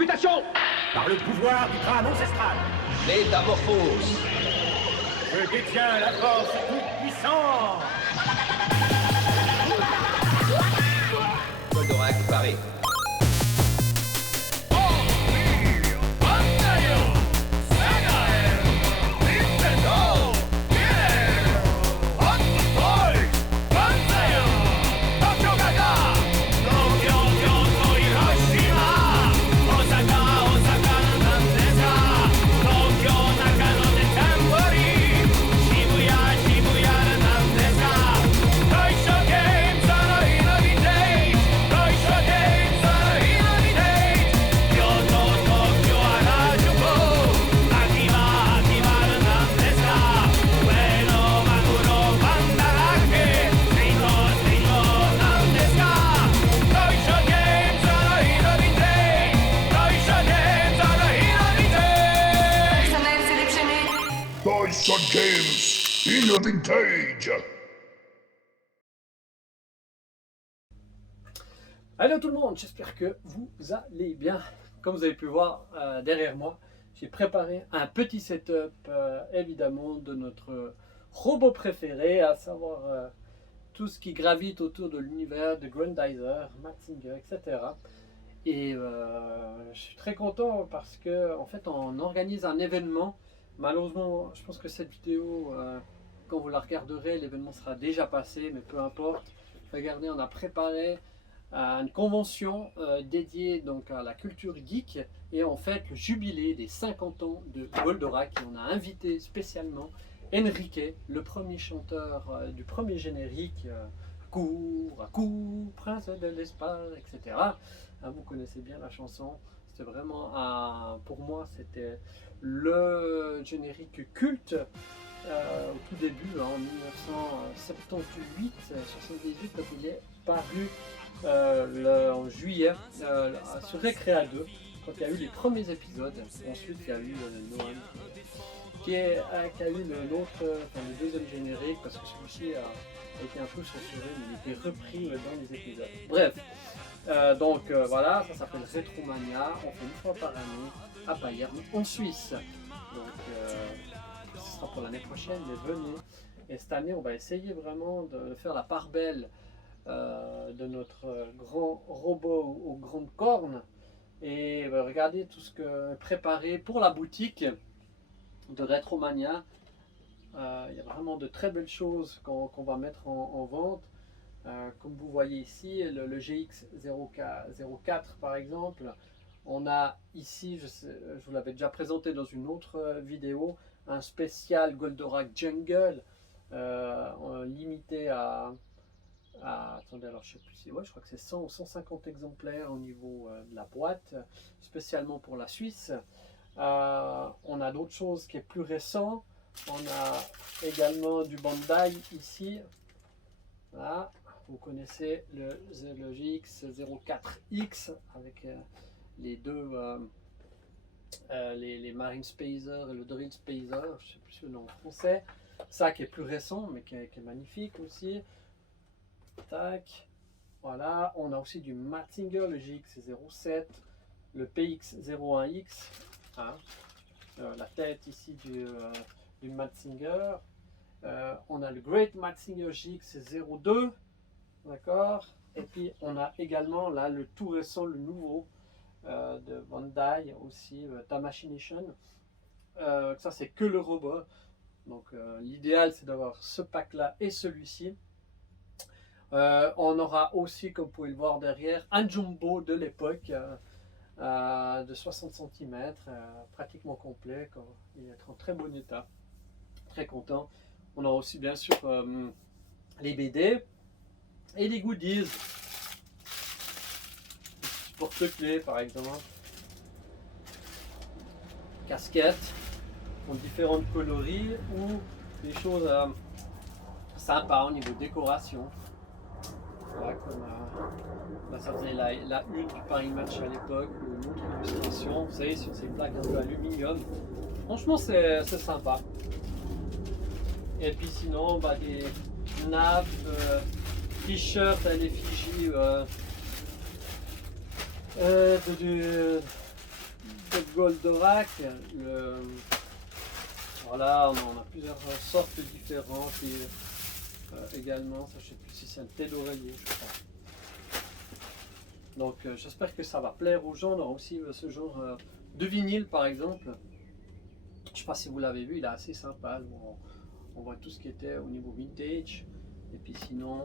Transmutation. Par le pouvoir du crâne ancestral. Métamorphose. Je détiens la force toute puissante. Goldorak paré. Games in the vintage. Hello tout le monde, j'espère que vous allez bien. Comme vous avez pu voir derrière moi, j'ai préparé un petit setup évidemment de notre robot préféré, à savoir tout ce qui gravite autour de l'univers de Grandizer, Mazinger, etc. Et je suis très content parce que en fait on organise un événement. Malheureusement, je pense que cette vidéo, quand vous la regarderez, l'événement sera déjà passé, mais peu importe. Regardez, on a préparé une convention dédiée donc à la culture geek et en fait le jubilé des 50 ans de Goldorak. Et on a invité spécialement Enrique, le premier chanteur du premier générique, Cours à cours, prince de l'espace, etc. Vous connaissez bien la chanson. C'était vraiment pour moi, c'était le générique culte au tout début, en 1978, quand il est paru en juillet sur Recrea 2, quand il y a eu les premiers épisodes. Ensuite, il y a eu Noam qui a eu le deuxième générique, parce que celui-ci a été un peu censuré, mais il était repris dans les épisodes. Bref. Voilà, ça s'appelle Retromania, on fait une fois par année à Bayern en Suisse. Donc ce sera pour l'année prochaine, mais venez. Et cette année on va essayer vraiment de faire la part belle de notre grand robot aux grandes cornes. Et regardez tout ce que préparé pour la boutique de Retromania. Il y a vraiment de très belles choses qu'on va mettre en vente. Comme vous voyez ici, le GX04 par exemple, on a ici, je vous l'avais déjà présenté dans une autre vidéo, un spécial Goldorak Jungle limité à attendez, alors je sais plus si, ouais, je crois que c'est 100 ou 150 exemplaires au niveau de la boîte, spécialement pour la Suisse. On a d'autres choses qui est plus récent, on a également du Bandai ici, voilà. Vous connaissez le GX04X avec les deux, les Marine Spacer et le Drill Spacer, je ne sais plus le nom en français. Ça qui est plus récent, mais qui est magnifique aussi. Tac. Voilà, on a aussi du Mazinger, le GX07, le PX01X. Hein. La tête ici du Mazinger. On a le Great Mazinger GX02. D'accord. Et puis on a également là le tout récent, le nouveau de Bandai aussi, Tamashinition. Ça c'est que le robot. Donc l'idéal c'est d'avoir ce pack là et celui-ci. On aura aussi, comme vous pouvez le voir derrière, un jumbo de l'époque de 60 cm, pratiquement complet. Il est en très bon état. Très content. On a aussi bien sûr les BD. Et les goodies, porte-clés par exemple, casquettes en différentes coloris ou des choses sympas au niveau décoration. Voilà, comme ça faisait la une du Paris Match à l'époque, ou une autre illustration, vous savez, sur ces plaques un peu aluminium. Franchement, c'est sympa. Et puis sinon, des nappes. T-shirt à l'effigie Goldorak, voilà, on en a plusieurs sortes différentes et également, ça, je ne sais plus si c'est un thé d'oreiller, je crois. Donc j'espère que ça va plaire aux gens. On aura aussi ce genre de vinyle par exemple. Je ne sais pas si vous l'avez vu, il est assez sympa. On voit tout ce qui était au niveau vintage. Et puis sinon,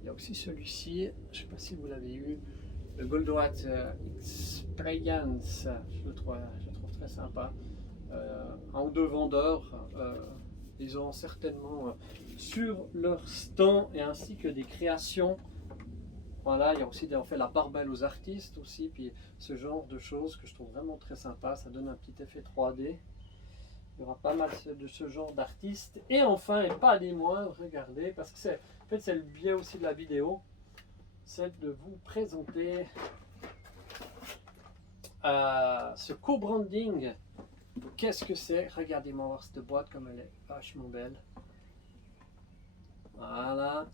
il y a aussi celui-ci, je ne sais pas si vous l'avez eu, le Goldorak Experience. Je le trouve très sympa. Un ou deux vendeurs, ils ont certainement sur leur stand et ainsi que des créations. Voilà, il y a aussi on fait la part belle aux artistes aussi, puis ce genre de choses que je trouve vraiment très sympa, ça donne un petit effet 3D. Il y aura pas mal de ce genre d'artistes. Et enfin, et pas des moindres, regardez, parce que c'est en fait c'est le biais aussi de la vidéo, c'est de vous présenter ce co-branding. Qu'est-ce que c'est? Regardez-moi voir cette boîte comme elle est vachement belle. Voilà.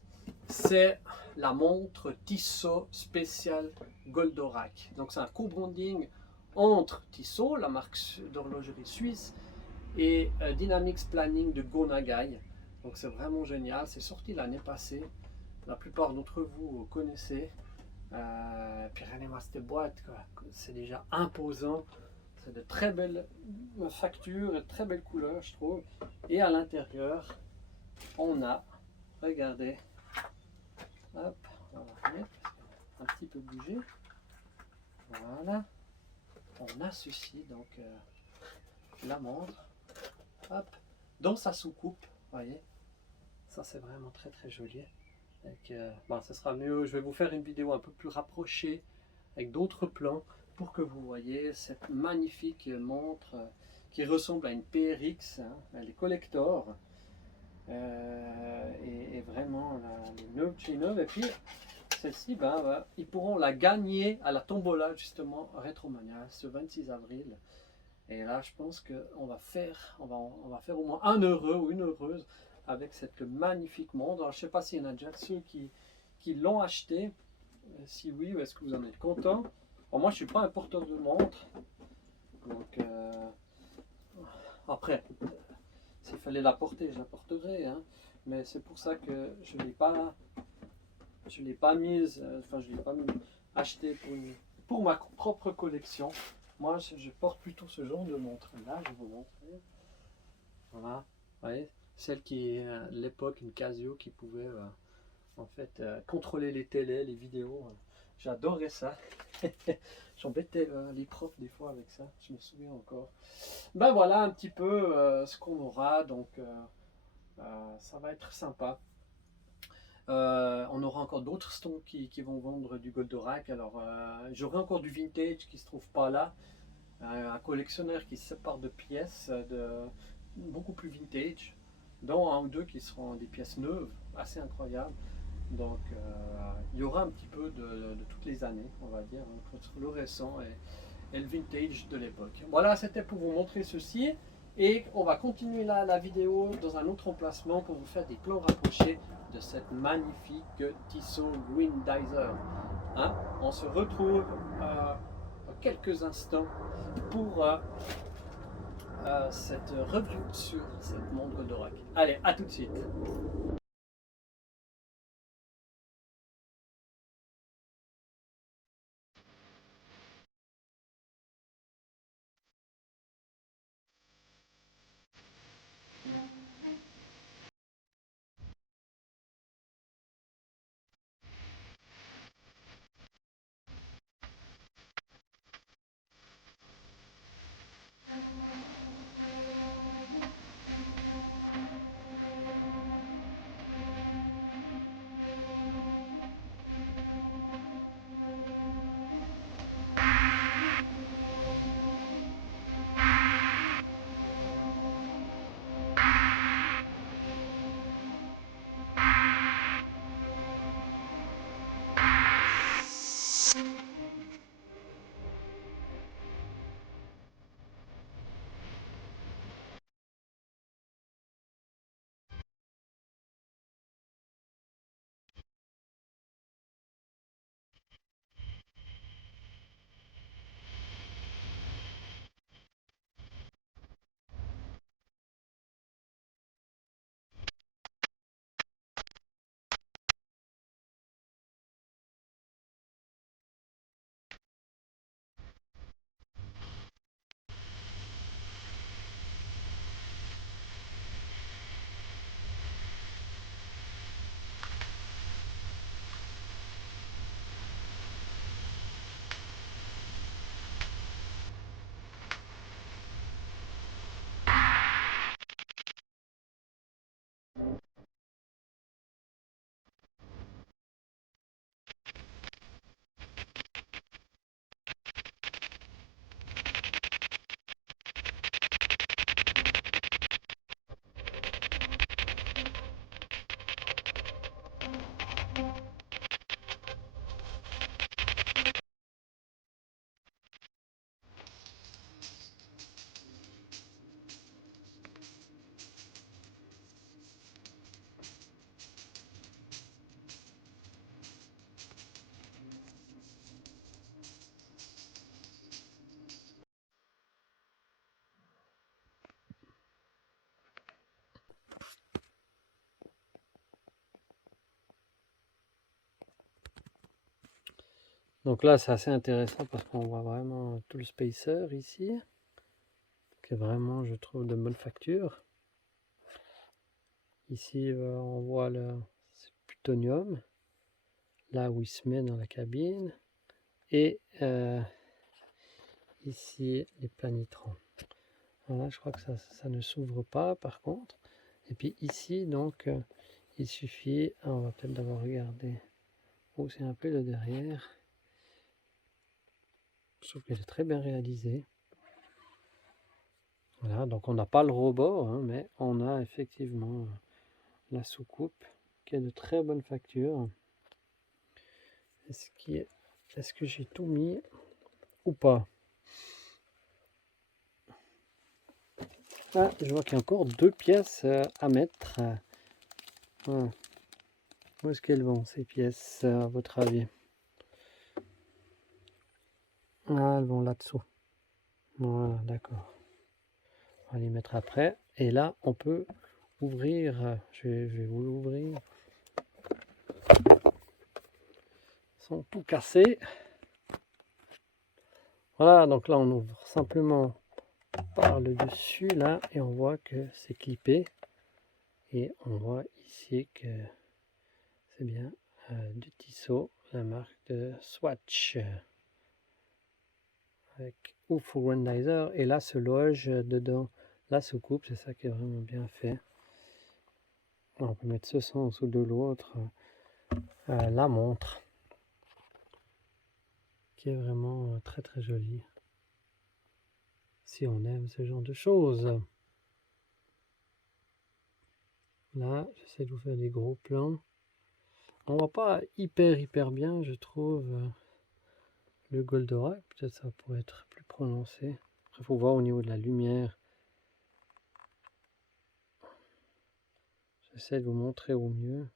C'est la montre Tissot spéciale Goldorak. Donc c'est un co-branding entre Tissot, la marque d'horlogerie suisse, et Dynamics Planning de Go Nagai. Donc c'est vraiment génial. C'est sorti l'année passée. La plupart d'entre vous connaissez. Puis regardez-moi cette boîte, c'est déjà imposant. C'est de très belles factures et de très belles couleurs, je trouve. Et à l'intérieur, on a, regardez, hop, on va remettre parce qu'on a un petit peu bougé. Voilà. On a ceci, donc la montre, hop, dans sa soucoupe, voyez. Ça c'est vraiment très très joli. Ce sera mieux, je vais vous faire une vidéo un peu plus rapprochée avec d'autres plans pour que vous voyez cette magnifique montre qui ressemble à une PRX, hein, elle est collector et vraiment elle est neuve chez neuve. Et puis celle-ci, ils pourront la gagner à la tombola justement Retromania ce 26 avril. Et là, je pense qu'on va faire, on va faire au moins un heureux ou une heureuse avec cette magnifique montre. Alors, je ne sais pas s'il y en a déjà ceux qui l'ont acheté. Si oui, est-ce que vous en êtes content? Moi, je ne suis pas un porteur de montre. Donc, après, s'il fallait la porter, je la porterais. Hein. Mais c'est pour ça que je ne l'ai pas mise, enfin, je ne l'ai pas acheté pour ma propre collection. Moi, je porte plutôt ce genre de montre. Là, je vais vous montrer. Voilà, vous voyez, celle qui est à l'époque une Casio qui pouvait en fait contrôler les télés, les vidéos. J'adorais ça. J'embêtais les profs des fois avec ça, je me souviens encore. Ben voilà un petit peu ce qu'on aura, donc ça va être sympa. On aura encore d'autres stands qui vont vendre du Goldorak. Alors j'aurai encore du vintage qui se trouve pas là. Un collectionneur qui se sépare de pièces beaucoup plus vintage, dont un ou deux qui seront des pièces neuves, assez incroyables. Donc il y aura un petit peu de toutes les années, on va dire, entre le récent et le vintage de l'époque. Voilà, c'était pour vous montrer ceci. Et on va continuer la vidéo dans un autre emplacement pour vous faire des plans rapprochés de cette magnifique Tissot Grendizer. Hein, on se retrouve dans quelques instants pour cette review sur cette montre Goldorak. Allez, à tout de suite. Donc là, c'est assez intéressant parce qu'on voit vraiment tout le spacer ici, qui est vraiment, je trouve, de bonne facture. Ici, on voit le plutonium, là où il se met dans la cabine. Et ici, les planitrons. Voilà, je crois que ça ne s'ouvre pas, par contre. Et puis ici, donc, il suffit, on va peut-être d'abord regarder où c'est un peu le derrière. Je trouve qu'elle est très bien réalisée. Voilà, donc on n'a pas le robot, hein, mais on a effectivement la soucoupe qui est de très bonne facture. Est-ce que j'ai tout mis ou pas? Ah, je vois qu'il y a encore 2 pièces à mettre. Voilà. Où est-ce qu'elles vont ces pièces, à votre avis? Ah, elles vont là-dessous. Voilà, d'accord. On va les mettre après. Et là, on peut ouvrir. Je vais vous l'ouvrir. Ils sont tout cassés. Voilà, donc là, on ouvre simplement par le dessus, là, et on voit que c'est clippé. Et on voit ici que c'est bien du Tissot, la marque de Swatch. Avec UFO Grandizer. Et là, se loge dedans la soucoupe. C'est ça qui est vraiment bien fait. On peut mettre ce sens ou de l'autre. La montre. Qui est vraiment très très jolie. Si on aime ce genre de choses. Là, j'essaie de vous faire des gros plans. On voit pas hyper bien, je trouve, le Goldorak. Peut-être ça pourrait être plus prononcé. Après, il faut voir au niveau de la lumière. J'essaie de vous montrer au mieux.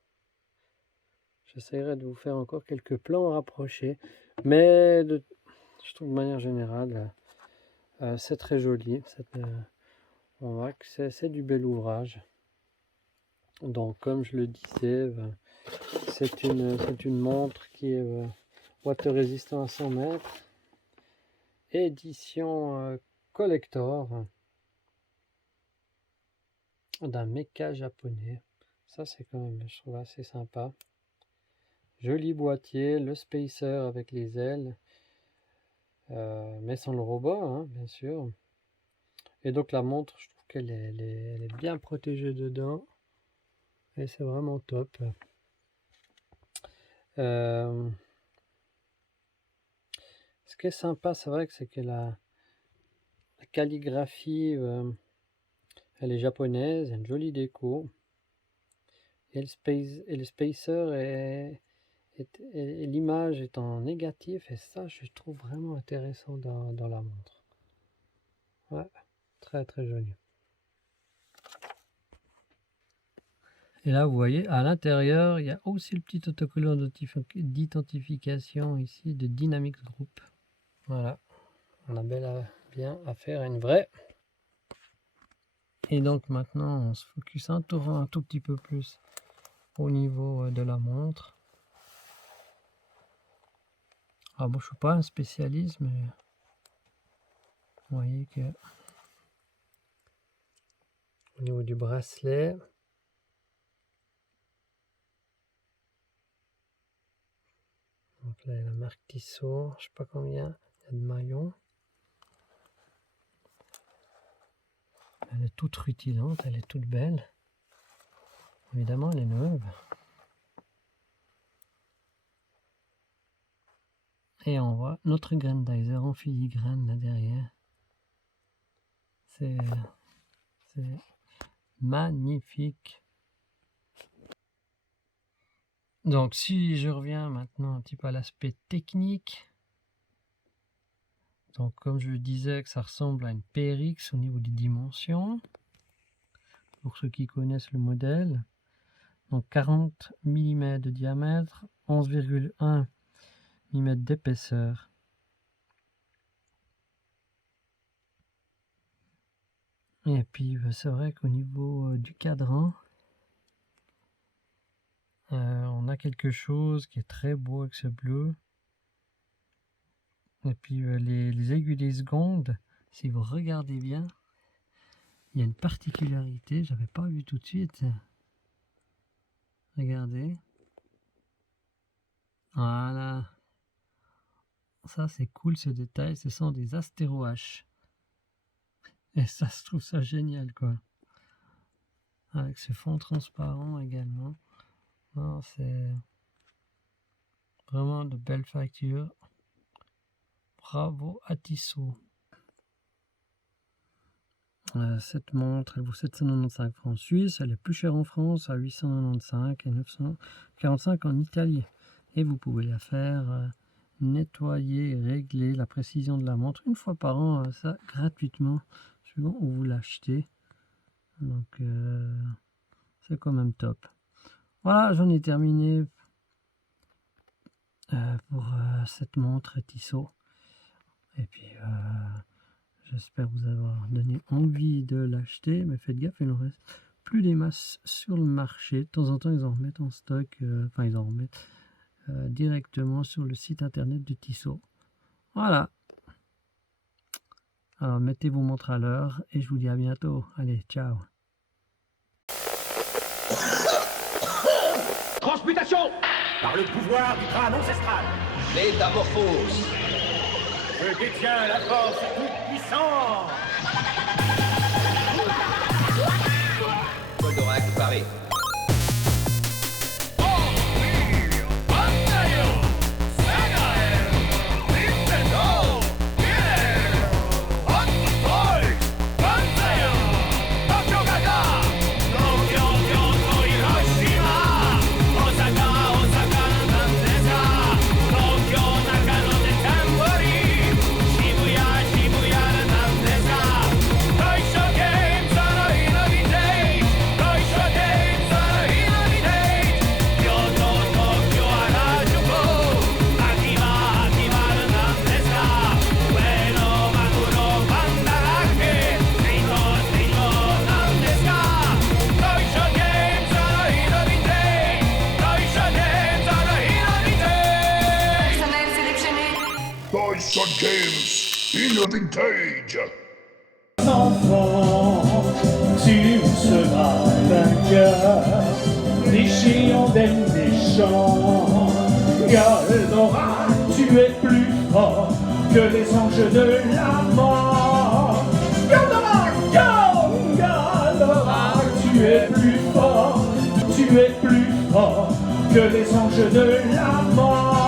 J'essaierai de vous faire encore quelques plans rapprochés. Mais je trouve de manière générale, c'est très joli. On voit que c'est du bel ouvrage. Donc, comme je le disais, c'est une montre qui est water résistant à 100 mètres. Édition collector d'un mecha japonais. Ça, c'est quand même, je trouve, assez sympa. Joli boîtier, le spacer avec les ailes, mais sans le robot, hein, bien sûr. Et donc la montre, je trouve qu'elle elle est bien protégée dedans. Et c'est vraiment top. Ce qui est sympa, c'est vrai que c'est que la calligraphie, elle est japonaise, une jolie déco. Et le spacer et l'image est en négatif. Et ça, je trouve vraiment intéressant dans la montre. Ouais, très très joli. Et là, vous voyez, à l'intérieur, il y a aussi le petit autocollant d'identification ici de Dynamics Group. Voilà, on a bien affaire à une vraie. Et donc maintenant, on se focus un tout petit peu plus au niveau de la montre. Ah bon, je suis pas un spécialiste, mais vous voyez que au niveau du bracelet, donc là, il y a la marque Tissot, je sais pas combien il y a de maillons. Elle est toute rutilante, elle est toute belle. Évidemment, elle est neuve. Et on voit notre Grandizer en filigrane là derrière. C'est magnifique. Donc si je reviens maintenant un petit peu à l'aspect technique. Donc comme je disais que ça ressemble à une PRX au niveau des dimensions. Pour ceux qui connaissent le modèle. Donc 40 mm de diamètre, 11,1 mm d'épaisseur. Et puis c'est vrai qu'au niveau du cadran, on a quelque chose qui est très beau avec ce bleu. Et puis les aiguilles des secondes, si vous regardez bien, il y a une particularité, j'avais pas vu tout de suite. Regardez. Voilà. Ça c'est cool ce détail, ce sont des astérohaches. Et ça, je trouve ça génial quoi. Avec ce fond transparent également. Non, c'est vraiment de belles factures. Bravo à Tissot. Cette montre, elle vaut 795 francs suisses. Elle est plus chère en France à 895 et 945 en Italie. Et vous pouvez la faire nettoyer et régler la précision de la montre une fois par an, ça gratuitement, suivant où vous l'achetez. Donc c'est quand même top. Voilà, j'en ai terminé pour cette montre Tissot. Et puis j'espère vous avoir donné envie de l'acheter, mais faites gaffe, il en reste plus des masses sur le marché. De temps en temps, ils en remettent en stock, enfin ils en remettent directement sur le site internet de Tissot. Voilà. Alors mettez vos montres à l'heure et je vous dis à bientôt. Allez, ciao. Transmutation. Par le pouvoir du crâne ancestral, Métamorphose. je détiens la force toute-puissante. Goldorak paré. Toys Games in the vintage. Enfant, tu seras vainqueur, les géants des méchants. Goldorak, tu es plus fort que les anges de la mort. Goldorak, Goldorak, tu es plus fort que les anges de la mort.